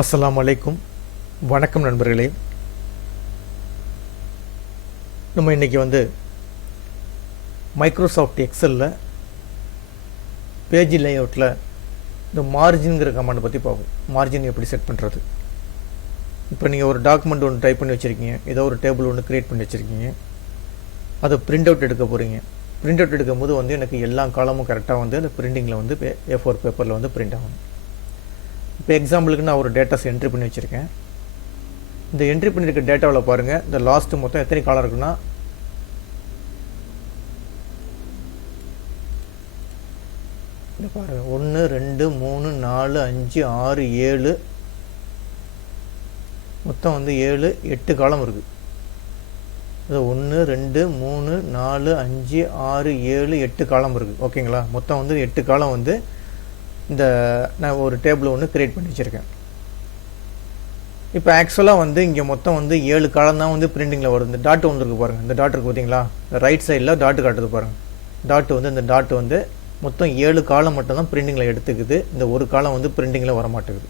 அஸ்ஸலாமு அலைக்கும். வணக்கம் நண்பர்களே. நம்ம இன்றைக்கி மைக்ரோசாஃப்ட் எக்ஸலில் பேஜ் லேஅவுட்டில் இந்த மார்ஜின்ங்கிற கமாண்டை பற்றி பார்ப்போம். மார்ஜின் எப்படி செட் பண்ணுறது. இப்போ நீங்கள் ஒரு டாக்குமெண்ட் ஒன்று டைப் பண்ணி வச்சுருக்கீங்க, ஏதோ ஒரு டேபிள் ஒன்று க்ரியேட் பண்ணி வச்சுருக்கீங்க, அதை பிரிண்ட் அவுட் எடுக்க போகிறீங்க. பிரிண்ட் அவுட் எடுக்கும் போது எனக்கு எல்லா காலமும் கரெக்டாக அந்த பிரிண்டிங்கில் A4 பேப்பரில் பிரிண்ட் ஆகணும். இப்போ எக்ஸாம்பிளுக்கு நான் ஒரு டேட்டாஸ் என்ட்ரி பண்ணி வச்சுருக்கேன். இந்த என்ட்ரி பண்ணியிருக்க டேட்டாவில் பாருங்கள், இந்த லாஸ்ட்டு மொத்தம் எத்தனை காலம் இருக்குன்னா இந்த பாருங்கள் 1 2 3 4 5 6 7 மொத்தம் 7 8 காலம் இருக்குது. அது 1 2 3 4 5 6 7 8 காலம் இருக்குது. ஓகேங்களா? மொத்தம் 8 காலம் இந்த நான் ஒரு டேபிள் ஒன்று க்ரியேட் பண்ணி வச்சுருக்கேன். இப்போ ஆக்சுவலாக இங்கே மொத்தம் 7 காலம் தான் பிரிண்டிங்கில் வருது. இந்த டாட் வந்துருக்கு பாருங்கள். இந்த டாட் இருக்குது பார்த்தீங்களா? ரைட் சைடில் டாட்டு காட்டுது பாருங்கள். டாட்டு இந்த டாட்டு மொத்தம் 7 காலம் மட்டும் தான் பிரிண்டிங்கில் எடுத்துக்குது. இந்த ஒரு காலம் பிரிண்டிங்கில் வரமாட்டேங்குது.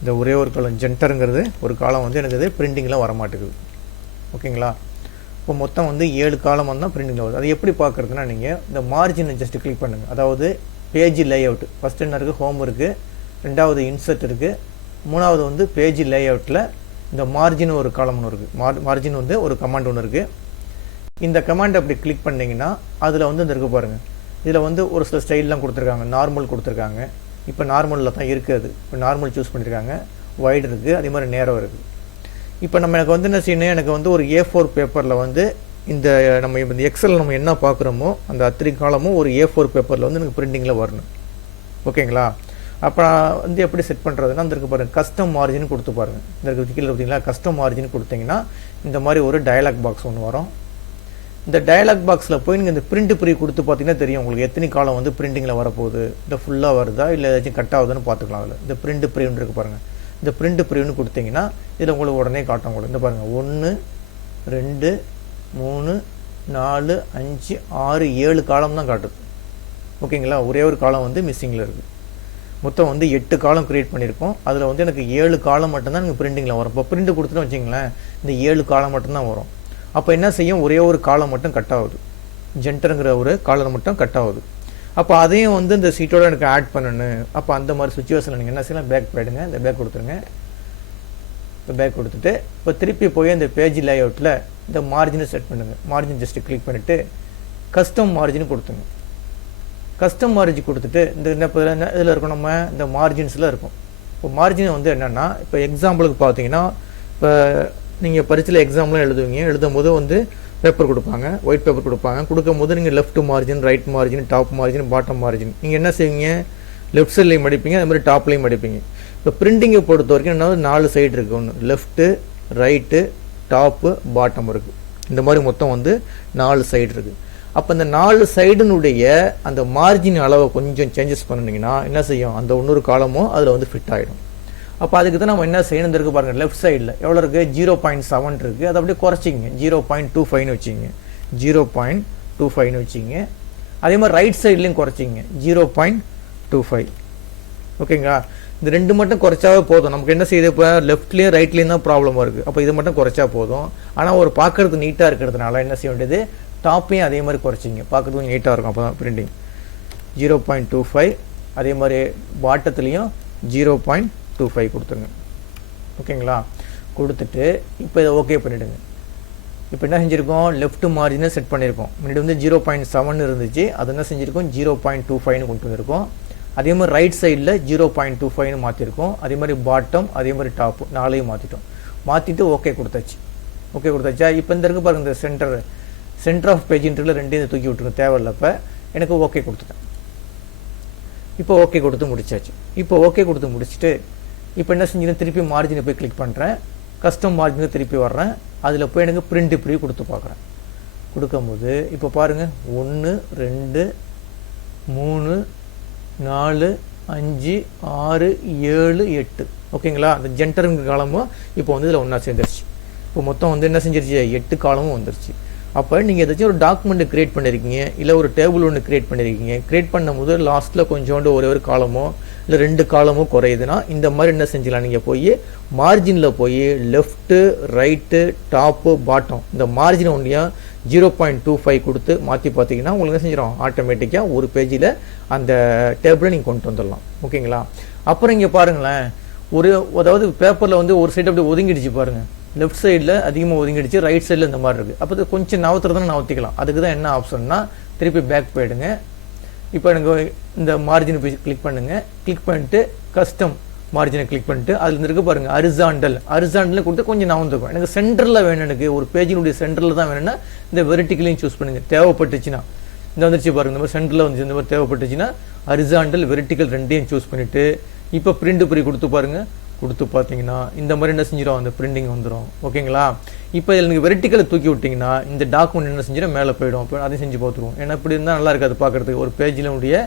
இந்த ஒரே ஒரு காலம் ஜென்டருங்கிறது ஒரு காலம் எனக்கு பிரிண்டிங்கில் வரமாட்டேங்குது. ஓகேங்களா? இப்போ மொத்தம் 7 காலம் தான் பிரிண்டிங்கில் வருது. அது எப்படி பார்க்குறதுனா, நீங்கள் இந்த மார்ஜினை ஜஸ்ட்டு கிளிக் பண்ணுங்கள். அதாவது பேஜ் லேஅவுட் ஃபஸ்ட்டு என்ன இருக்குது? ஹோம் இருக்குது, ரெண்டாவது இன்சர்ட் இருக்குது, மூணாவது பேஜ் லேஅவுட்டில் இந்த மார்ஜின் ஒரு காலம் ஒன்று இருக்குது. மார்ஜின் ஒரு கமாண்ட் ஒன்று இருக்குது. இந்த கமாண்ட் அப்படி கிளிக் பண்ணிங்கன்னா அதில் இந்த இருக்குது பாருங்கள். இதில் ஒரு சில ஸ்டைல்லாம் கொடுத்துருக்காங்க. நார்மல் கொடுத்துருக்காங்க. இப்போ நார்மலில் தான் இருக்குது. இப்போ நார்மல் சூஸ் பண்ணியிருக்காங்க. வைடு இருக்குது, அதே மாதிரி நேரம் இருக்குது. இப்போ எனக்கு என்ன செய்யணும், எனக்கு ஒரு A4 பேப்பரில் இந்த நம்ம இந்த எக்ஸல் நம்ம என்ன பார்க்குறோமோ அந்த அத்தனை காலமும் ஒரு A4 பேப்பரில் எனக்கு பிரிண்டிங்கில் வரணும். ஓகேங்களா? அப்போ எப்படி செட் பண்ணுறதுன்னா, அந்த இருக்கு பாருங்கள், கஸ்டம் மார்ஜின் கொடுத்து பாருங்கள். இந்த இருக்குது கீழே பார்த்தீங்களா? கஸ்டம் மார்ஜின் கொடுத்தீங்கன்னா இந்த மாதிரி ஒரு டயலாக் பாக்ஸ் ஒன்று வரும். இந்த டயலாக் பாக்ஸில் போய் நீங்கள் இந்த பிரிண்ட் ப்ரீ கொடுத்து பார்த்தீங்கன்னா தெரியும் உங்களுக்கு எத்தனை காலம் பிரிண்டிங்கில் வரப்போகுது, இந்த ஃபுல்லாக வருதா இல்லை ஏதாச்சும் கட் ஆகுதுன்னு பார்த்துக்கலாம். அதில் இந்த பிரிண்ட் ப்ரீன்னு இருக்குது பாருங்கள். இந்த பிரிண்ட் ப்ரீன்னு கொடுத்தீங்கன்னா இதில் உங்களுக்கு உடனே காட்டும். உங்களுக்கு இந்த பாருங்கள் 1 2 3 4 5 6 7 காலம் தான் காட்டுது. ஓகேங்களா? ஒரே ஒரு காலம் மிஸ்ஸிங்கில் இருக்குது. மொத்தம் 8 காலம் க்ரியேட் பண்ணியிருக்கோம். அதில் எனக்கு 7 காலம் மட்டும்தான் எனக்கு பிரிண்டிங்கில் வரும். இப்போ பிரிண்ட் கொடுத்துட்டு வச்சிங்களேன், இந்த 7 காலம் மட்டும்தான் வரும். அப்போ என்ன செய்யும், ஒரே ஒரு காலம் மட்டும் கட் ஆகுது. ஜென்டருங்கிற ஒரு காலம் மட்டும் கட் ஆகுது. அப்போ அதையும் இந்த சீட்டோட எனக்கு ஆட் பண்ணணும். அப்போ அந்த மாதிரி சுச்சுவேஷனில் நீங்கள் என்ன செய்யலாம், பேக் போயிடுங்க. இந்த பேக் கொடுத்துருங்க. இப்போ பேக் கொடுத்துட்டு இப்போ திருப்பி போய் இந்த பேஜ் லேஅவுட்டில் இந்த மார்ஜினை செட் பண்ணுங்கள். மார்ஜின் ஜஸ்ட்டு கிளிக் பண்ணிவிட்டு கஸ்டம் மார்ஜின் கொடுத்துங்க. கஸ்டம் மார்ஜின் கொடுத்துட்டு இந்த என்ன இதில் இருக்கும், நம்ம இந்த மார்ஜின்ஸில் இருக்கும். இப்போ மார்ஜின் என்னென்னா, இப்போ எக்ஸாம்பிளுக்கு பார்த்தீங்கன்னா, இப்போ நீங்கள் பரீட்சையில் எக்ஸாம்லாம் எழுதுவீங்க. எழுதும் போது பேப்பர் கொடுப்பாங்க, ஒயிட் பேப்பர் கொடுப்பாங்க. கொடுக்கும்போது நீங்கள் left margin, right margin, top margin, bottom margin நீங்கள் என்ன செய்வீங்க, லெஃப்ட் சைட்லேயும் மடிப்பீங்க, அது மாதிரி டாப்லேயும் மடிப்பீங்க. இப்போ பிரிண்டிங்கை பொறுத்த வரைக்கும் என்ன 4 சைடு இருக்குது. ஒன்று லெஃப்ட்டு, ரைட்டு, டாப்பு, பாட்டம் இருக்குது. இந்த மாதிரி மொத்தம் 4 சைடு இருக்குது. அப்போ இந்த 4 சைடுனுடைய அந்த மார்ஜின் அளவை கொஞ்சம் சேஞ்சஸ் பண்ணிங்கன்னா என்ன செய்யும், அந்த இன்னொரு காலமும் அதில் ஃபிட் ஆகிடும். அப்போ அதுக்கு தான் நம்ம என்ன செய்யணும் இருக்குது பாருங்கள். லெஃப்ட் சைடில் எவ்வளோ இருக்குது, 0.7 இருக்குது. அதை அப்படியே குறைச்சிங்க, 0.25 வச்சிங்க, 0.25 வச்சிங்க. அதே மாதிரி ரைட் சைட்லேயும் குறைச்சிங்க, 0.25. ஓகேங்களா? இந்த 2 மட்டும் குறைச்சாவே போதும். நமக்கு என்ன செய்யுது, இப்போ லெஃப்ட்லேயும் ரைட்லேயும் தான் ப்ராப்ளமாக இருக்குது. அப்போ இது மட்டும் குறைச்சா போதும். ஆனால் ஒரு பார்க்குறதுக்கு நீட்டாக இருக்கிறதுனால என்ன செய்ய வேண்டியது, டாப்பையும் அதே மாதிரி குறைச்சிங்க, பார்க்குறதுக்கு கொஞ்சம் நீட்டாக இருக்கும். அப்போ தான் பிரிண்டிங் 0.25. அதே மாதிரி பாட்டத்துலேயும் 0.25 கொடுத்துருங்க. ஓகேங்களா? கொடுத்துட்டு இப்போ இதை ஓகே பண்ணிவிடுங்க. இப்போ என்ன செஞ்சுருக்கோம், லெஃப்ட் மார்ஜினை செட் பண்ணியிருக்கோம். முன்னாடி 0.7 இருந்துச்சு, அது என்ன செஞ்சுருக்கோம், 0.25 கொண்டு வந்திருக்கோம். அதே மாதிரி ரைட் சைடில் 0.25 மாற்றிருக்கோம். அதே மாதிரி பாட்டம், அதே மாதிரி டாப்பு 4ஐயும் மாற்றிட்டோம். மாற்றிட்டு ஓகே கொடுத்தாச்சு. ஓகே கொடுத்தாச்சா? இப்போ இந்த இருக்கு பாருங்கள், இந்த சென்டர் ஆஃப் பேஜின்றில் 2 தூக்கி விட்டுருங்க, தேவையில்ல. இப்போ எனக்கு ஓகே கொடுத்துட்டேன். இப்போ ஓகே கொடுத்து முடிச்சாச்சு. இப்போ ஓகே கொடுத்து முடிச்சுட்டு இப்போ என்ன செஞ்சேன், திருப்பி மார்ஜினை போய் கிளிக் பண்ணுறேன். கஸ்டம் மார்ஜினுக்கு திருப்பி வர்றேன். அதில் போய் எனக்கு பிரிண்ட் ப்ரீ கொடுத்து பார்க்குறேன். கொடுக்கும்போது இப்போ பாருங்கள் 1 2 3 4 5 6 7 8. ஓகேங்களா? அந்த ஜென்டருங்க காலமும் இப்போ இதில் ஒன்றா சேர்ந்துருச்சு. இப்போ மொத்தம் என்ன செஞ்சிருச்சு, 8 காலமும் வந்துருச்சு. அப்போ நீங்கள் ஏதாச்சும் ஒரு டாக்குமெண்ட் கிரியேட் பண்ணியிருக்கீங்க, இல்லை ஒரு டேபிள் ஒன்று கிரியேட் பண்ணியிருக்கீங்க. கிரியேட் பண்ணும்போது லாஸ்ட்டில் கொஞ்சோண்டு ஒரே ஒரு காலமோ இல்லை 2 காலமும் குறையுதுன்னா இந்த மாதிரி என்ன செஞ்சுக்கலாம், நீங்கள் போய் மார்ஜினில் போய் லெஃப்ட்டு ரைட்டு டாப்பு பாட்டம் இந்த மார்ஜின் ஒன்றியாக 0.25 கொடுத்து மாற்றி பார்த்தீங்கன்னா உங்களுக்கு என்ன செஞ்சிடும், ஆட்டோமேட்டிக்காக ஒரு பேஜில் அந்த டேபிளை நீங்கள் கொண்டு வந்துடலாம். ஓகேங்களா. அப்புறம் இங்கே பாருங்களேன், அதாவது பேப்பரில் வந்து ஒரு சைடு அப்படி ஒதுங்கிடுச்சு பாருங்கள், லெஃப்ட் சைடில் அதிகமாக ஒதுங்கிடுச்சு, ரைட் சைடில் இந்த மாதிரி இருக்குது. அப்போ கொஞ்சம் நவத்துறதுன்னு நவத்திக்கலாம். அதுக்கு தான் என்ன ஆப்ஷன்னா திருப்பி பேக் போயிடுங்க. இப்போ எனக்கு இந்த மார்ஜினை போய் கிளிக் பண்ணுங்கள். கிளிக் பண்ணிட்டு கஸ்டம் மார்ஜினை கிளிக் பண்ணிட்டு அதில் இருக்க பாருங்கள் அரிசாண்டல் கொடுத்து கொஞ்சம் நவந்துக்கும். எனக்கு சென்டரில் வேணும், எனக்கு ஒரு பேஜினுடைய சென்டரில் தான் வேணும்னா இந்த வெர்டிக்கலையும் சூஸ் பண்ணுங்கள். தேவைப்பட்டுச்சுன்னா இந்த வந்துருச்சு பாருங்கள், இந்த மாதிரி சென்டரில் வந்துச்சு, இந்த மாதிரி தேவைப்பட்டுச்சுன்னா ஹரிசாண்டல் வெர்டிக்கல் ரெண்டையும் சூஸ் பண்ணிவிட்டு இப்போ பிரிண்ட் ப்ரீ கொடுத்து பாருங்கள். கொடுத்து பார்த்தீங்கன்னா இந்த மாதிரி என்ன செஞ்சிடும், அந்த பிரிண்டிங் வந்துடும். ஓகேங்களா. இப்போ இதில் நீங்கள் வெர்டிக்கலை தூக்கி விட்டிங்கன்னா இந்த டாக்குமெண்ட் என்ன செஞ்சிடும், மேலே போயிடும். இப்போ அதையும் செஞ்சு பார்த்துருவோம். ஏன்னா இப்படி இருந்தால் நல்லா இருக்காது பார்க்குறதுக்கு. ஒரு பேஜில் உடைய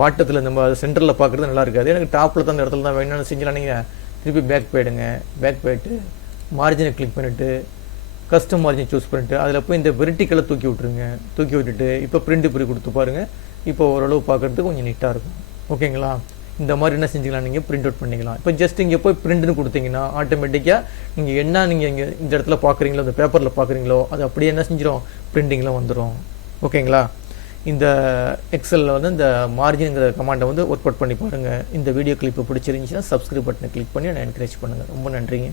பாட்டத்தில் நம்ம சென்டரில் பார்க்குறது நல்லா இருக்காது. எனக்கு டாப்பில் தான் அந்த இடத்துல தான் வேணும்னு செஞ்சலாம். நீங்கள் திருப்பி பேக் போயிடுங்க. பேக் போயிட்டு மார்ஜினை கிளிக் பண்ணிவிட்டு கஸ்டம் மார்ஜின் சூஸ் பண்ணிவிட்டு அதில் போய் இந்த வெர்டிக்கலை தூக்கி விட்டுருங்க. தூக்கி விட்டுட்டு இப்போ பிரிண்ட் ப்ரீ கொடுத்து பாருங்கள். இப்போ ஓரளவு பார்க்குறதுக்கு கொஞ்சம் நீட்டாக இருக்கும். ஓகேங்களா. இந்த மாதிரி என்ன செஞ்சுக்கலாம், நீங்கள் பிரிண்ட் அவுட் பண்ணிக்கலாம். இப்போ ஜஸ்ட் இங்கே போய் பிரிண்ட்னு கொடுத்தீங்கன்னா ஆட்டோமேட்டிக்காக நீங்கள் என்ன நீங்கள் இங்கே இந்த இடத்துல பார்க்குறீங்களோ, இந்த பேப்பரில் பார்க்குறீங்களோ அது அப்படியே என்ன செஞ்சிடும், பிரிண்டிங்கில் வந்துடும். ஓகேங்களா. இந்த எக்ஸலில் வந்து இந்த மார்ஜின்ங்கிற கமாண்டை வந்து ஒர்க் அவுட் பண்ணி பாருங்கள். இந்த வீடியோ கிளிப்பு பிடிச்சிருந்துச்சுன்னா சப்ஸ்கிரைப் பட்டனை கிளிக் பண்ணி என்னை என்கரேஜ் பண்ணுங்கள். ரொம்ப நன்றிங்க.